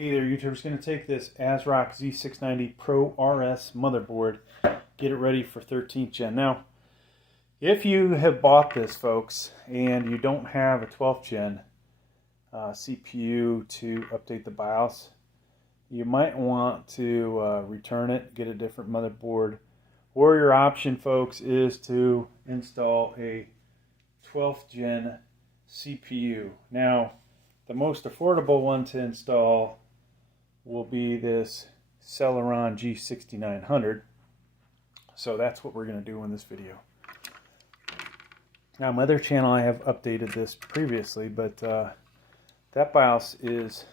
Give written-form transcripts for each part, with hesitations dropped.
Hey there, YouTubers. Going to take this Asrock Z690 RS motherboard, get it ready for 13th gen. Now, if you have bought this, folks, and you don't have a 12th gen CPU to update the BIOS, you might want to return it, get a different motherboard, or your option, folks, is to install a 12th gen CPU. Now, the most affordable one to install will be this Celeron G6900. So that's what we're going to do in this video. Now, my other channel, I have updated this previously, but that BIOS is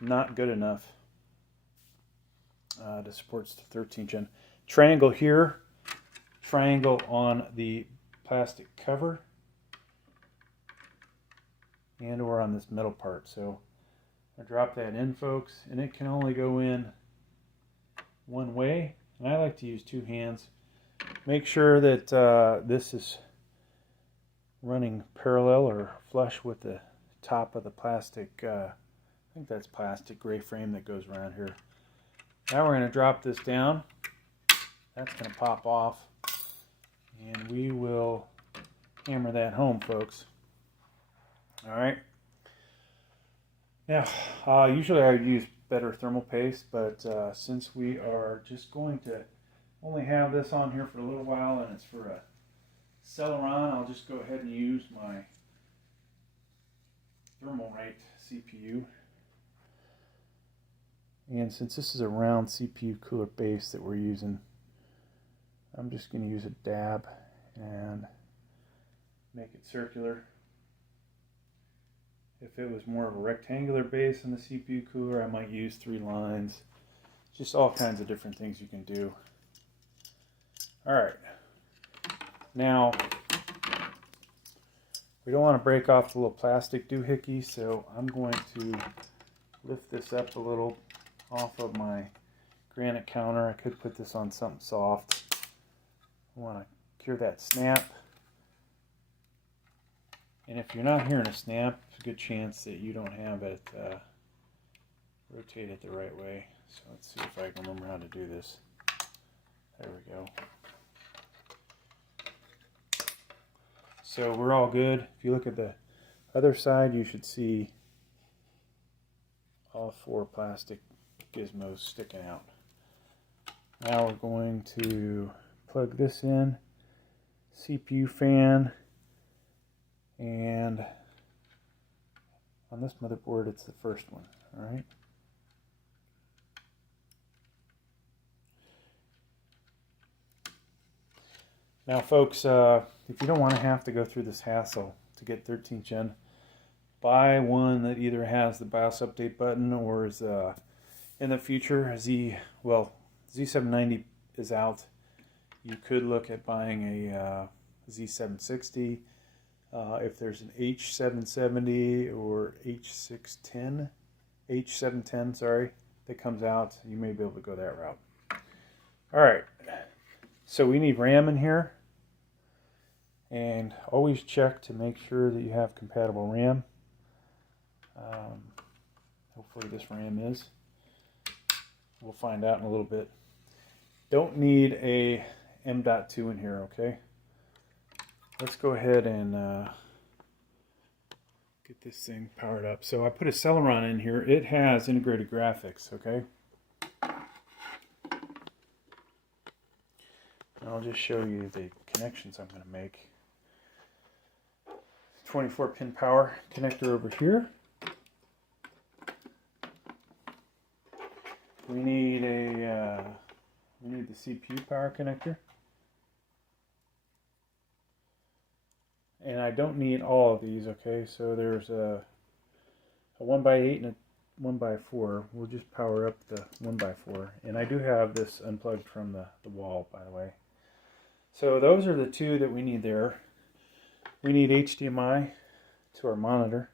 not good enough to support the 13th gen. Triangle here, triangle on the plastic cover, and or on this metal part. So I drop that in, folks, and it can only go in one way, and I like to use two hands. Make sure that this is running parallel or flush with the top of the plastic, I think that's plastic gray frame that goes around here. Now we're going to drop this down. That's going to pop off, and we will hammer that home, folks. Alright. Now, usually I would use better thermal paste, but since we are just going to only have this on here for a little while and it's for a Celeron, I'll just go ahead and use my Thermalright CPU. And since this is a round CPU cooler base that we're using, I'm just going to use a dab and make it circular. If it was more of a rectangular base in the CPU cooler, I might use 3 lines. Just all kinds of different things you can do. Alright. Now, we don't want to break off the little plastic doohickey, so I'm going to lift this up a little off of my granite counter. I could put this on something soft. I want to cure that snap. And if you're not hearing a snap, there's a good chance that you don't have it rotated the right way. So let's see if I can remember how to do this. There we go. So we're all good. If you look at the other side, you should see all 4 plastic gizmos sticking out. Now we're going to plug this in, CPU fan. And on this motherboard, it's the first one, all right? Now, folks, if you don't want to have to go through this hassle to get 13th gen, buy one that either has the BIOS update button or is in the future, Z790 is out. You could look at buying a Z760. If there's an H770 or H710, sorry, that comes out, you may be able to go that route. Alright, so we need RAM in here, and always check to make sure that you have compatible RAM. Hopefully this RAM is. We'll find out in a little bit. Don't need a M.2 in here, okay? Let's go ahead and get this thing powered up. So I put a Celeron in here. It has integrated graphics, okay? And I'll just show you the connections I'm going to make. 24-pin power connector over here. We need the CPU power connector. And I don't need all of these, okay? So there's a 1x8 and a 1x4. We'll just power up the 1x4. And I do have this unplugged from the wall, by the way. So those are the 2 that we need there. We need HDMI to our monitor.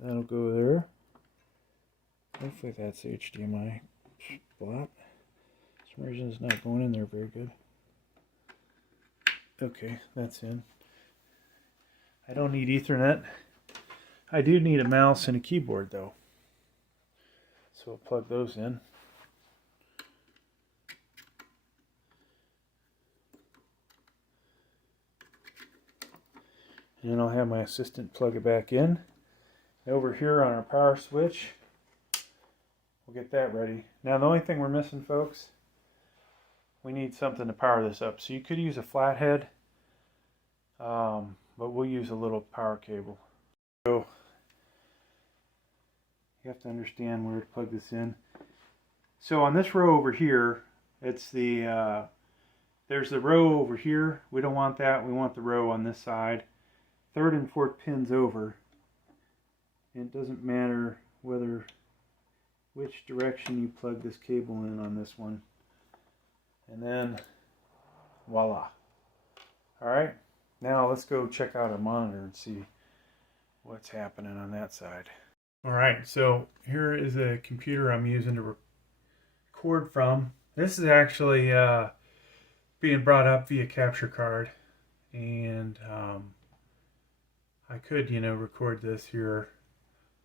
That'll go there. Hopefully that's HDMI. Blop. For some reason it's not going in there very good. Okay, that's in. I don't need Ethernet. I do need a mouse and a keyboard though. So we'll plug those in. And I'll have my assistant plug it back in. Over here on our power switch, we'll get that ready. Now the only thing we're missing, folks, we need something to power this up. So you could use a flathead, but we'll use a little power cable. So you have to understand where to plug this in. So on this row over here, it's the there's the row over here. We don't want that. We want the row on this side. Third and fourth pins over. It doesn't matter which direction you plug this cable in on this one. And then voila. Alright, now let's go check out our monitor and see what's happening on that side. Alright, so here is a computer I'm using to record from. This is actually being brought up via capture card, and I could, record this here,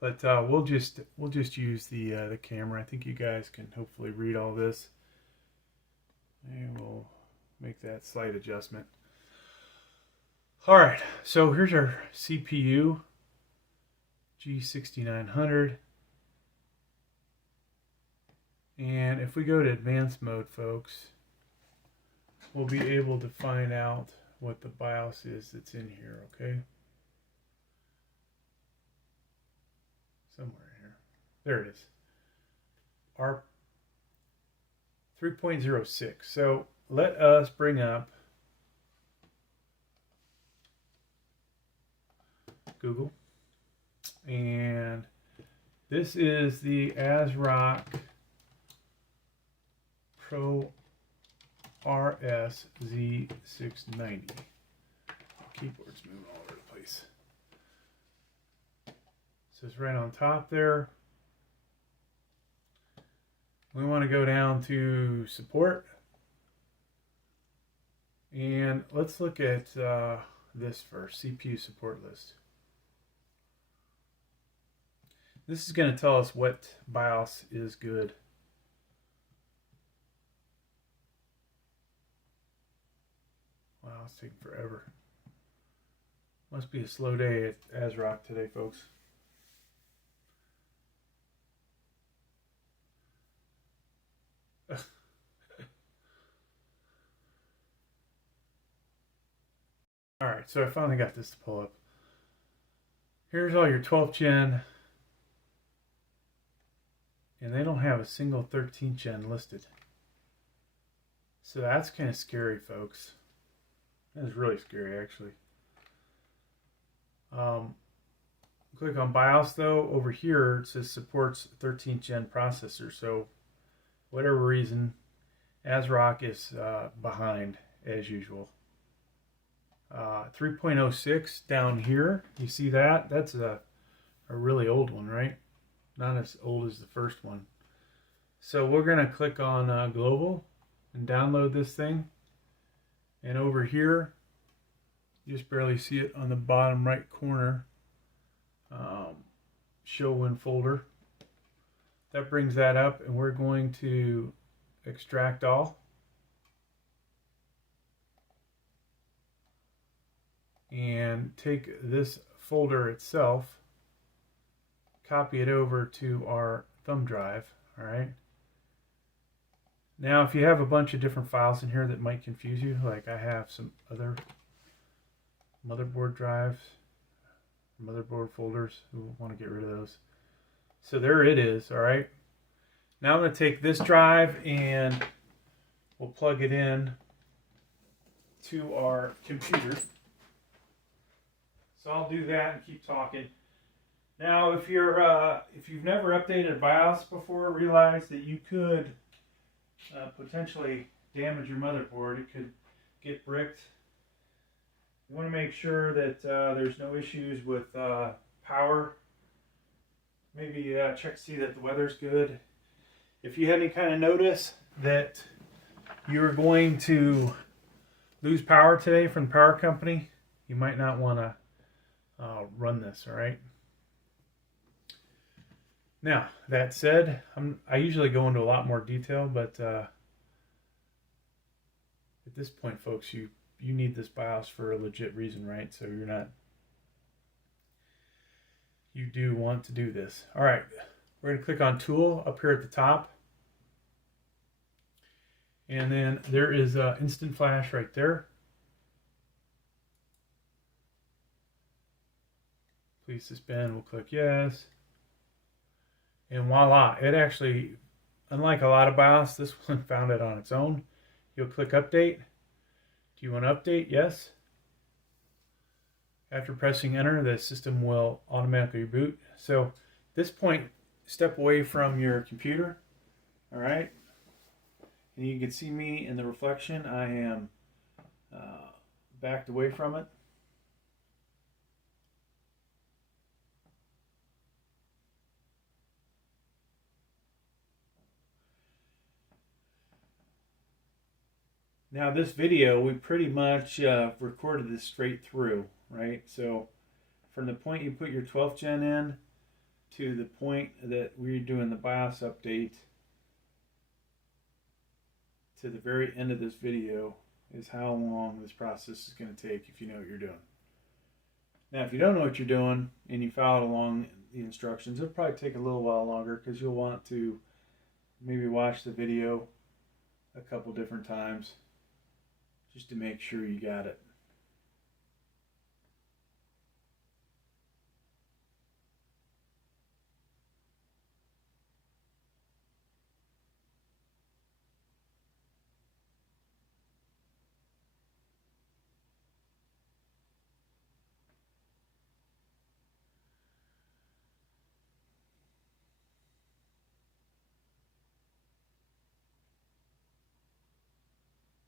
but we'll just use the camera. I think you guys can hopefully read all this, and we'll make that slight adjustment. All right, so here's our CPU, G69000, and if we go to advanced mode, folks, we'll be able to find out what the BIOS is that's in here. Okay. Somewhere here. There it is. Our 3.06. So let us bring up Google. And this is the Asrock Pro RS Z690. Keyboard's moving all over the place. So it's right on top there. We want to go down to support. And let's look at this first, CPU support list. This is going to tell us what BIOS is good. Wow, it's taking forever. Must be a slow day at Asrock today, folks. Alright, so I finally got this to pull up. Here's all your 12th gen. And they don't have a single 13th gen listed. So that's kind of scary, folks. That's really scary, actually. Click on BIOS, though. Over here, it says supports 13th gen processor. So, whatever reason, Asrock is behind, as usual. 3.06 down here. You see that? That's a really old one, right? Not as old as the first one. So we're going to click on Global and download this thing. And over here, you just barely see it on the bottom right corner. Show in folder. That brings that up, and we're going to extract all. And take this folder itself, copy it over to our thumb drive. All right. Now, if you have a bunch of different files in here that might confuse you, like I have some other motherboard drives, motherboard folders, we'll want to get rid of those. So there it is. All right. Now I'm going to take this drive and we'll plug it in to our computer. So I'll do that and keep talking. Now, if you've never updated a BIOS before, realize that you could potentially damage your motherboard. It could get bricked. You want to make sure that there's no issues with power. Maybe check to see that the weather's good. If you had any kind of notice that you're going to lose power today from the power company, you might not want to run this, all right? Now, that said, I usually go into a lot more detail, but at this point, folks, you need this BIOS for a legit reason, right? So you do want to do this. All right, we're going to click on Tool up here at the top. And then there is Instant Flash right there. Please suspend, we'll click yes. And voila, it actually, unlike a lot of BIOS, this one found it on its own. You'll click update. Do you want to update? Yes. After pressing enter, the system will automatically reboot. So at this point, step away from your computer. All right. And you can see me in the reflection. I am backed away from it. Now this video, we pretty much recorded this straight through, right? So from the point you put your 12th gen in to the point that we're doing the BIOS update to the very end of this video is how long this process is going to take if you know what you're doing. Now if you don't know what you're doing and you follow along the instructions, it'll probably take a little while longer because you'll want to maybe watch the video a couple different times just to make sure you got it.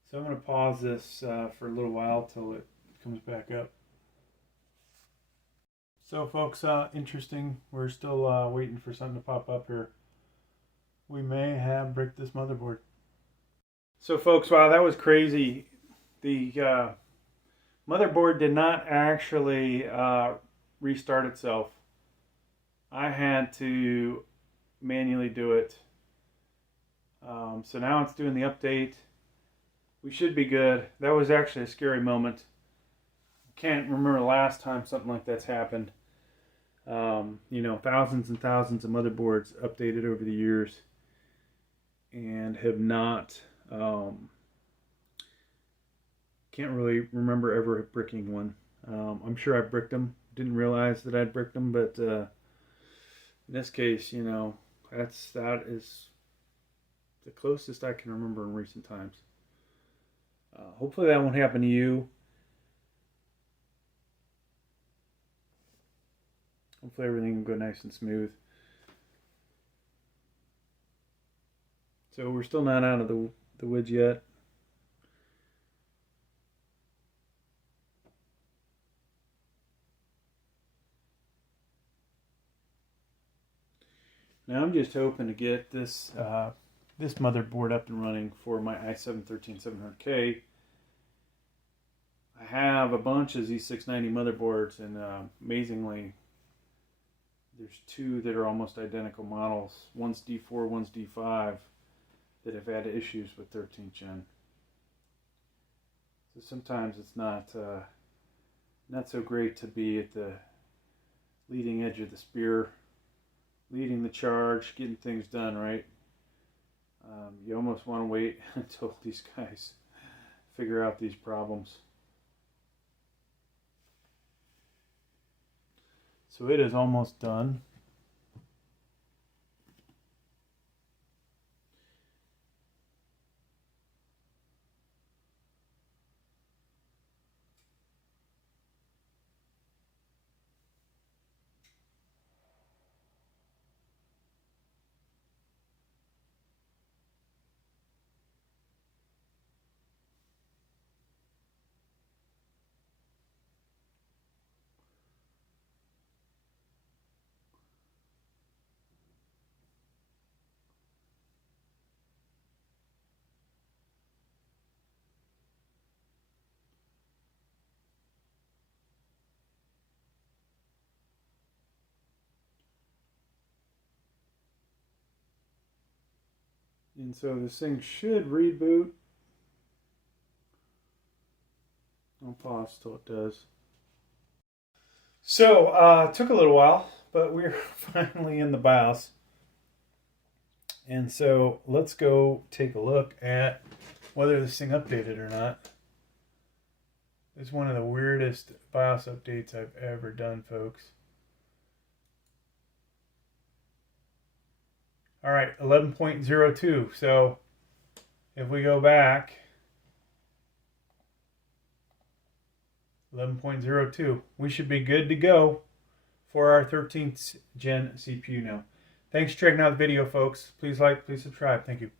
So I'm going to pause this for a little while till it comes back up. So folks, interesting, we're still waiting for something to pop up here. We may have bricked this motherboard. So folks, wow, that was crazy. The motherboard did not actually restart itself. I had to manually do it. So now it's doing the update. We should be good. That was actually a scary moment. Can't remember the last time something like that's happened. You know, thousands and thousands of motherboards updated over the years and have not, can't really remember ever bricking one. I'm sure I bricked them. Didn't realize that I'd bricked them, but in this case, you know, that is the closest I can remember in recent times. Hopefully that won't happen to you. Hopefully everything will go nice and smooth. So we're still not out of the woods yet. Now I'm just hoping to get this this motherboard up and running for my i7-13700K. I have a bunch of Z690 motherboards, and amazingly, there's two that are almost identical models. One's D4, one's D5, that have had issues with 13th gen. So sometimes it's not so great to be at the leading edge of the spear, leading the charge, getting things done, right? You almost want to wait until these guys figure out these problems. So it is almost done. And so this thing should reboot. I'll pause till it does. So, it took a little while, but we're finally in the BIOS. And so, let's go take a look at whether this thing updated or not. It's one of the weirdest BIOS updates I've ever done, folks. Alright, 11.02. So, if we go back, 11.02, we should be good to go for our 13th gen CPU now. Thanks for checking out the video, folks. Please like, please subscribe. Thank you.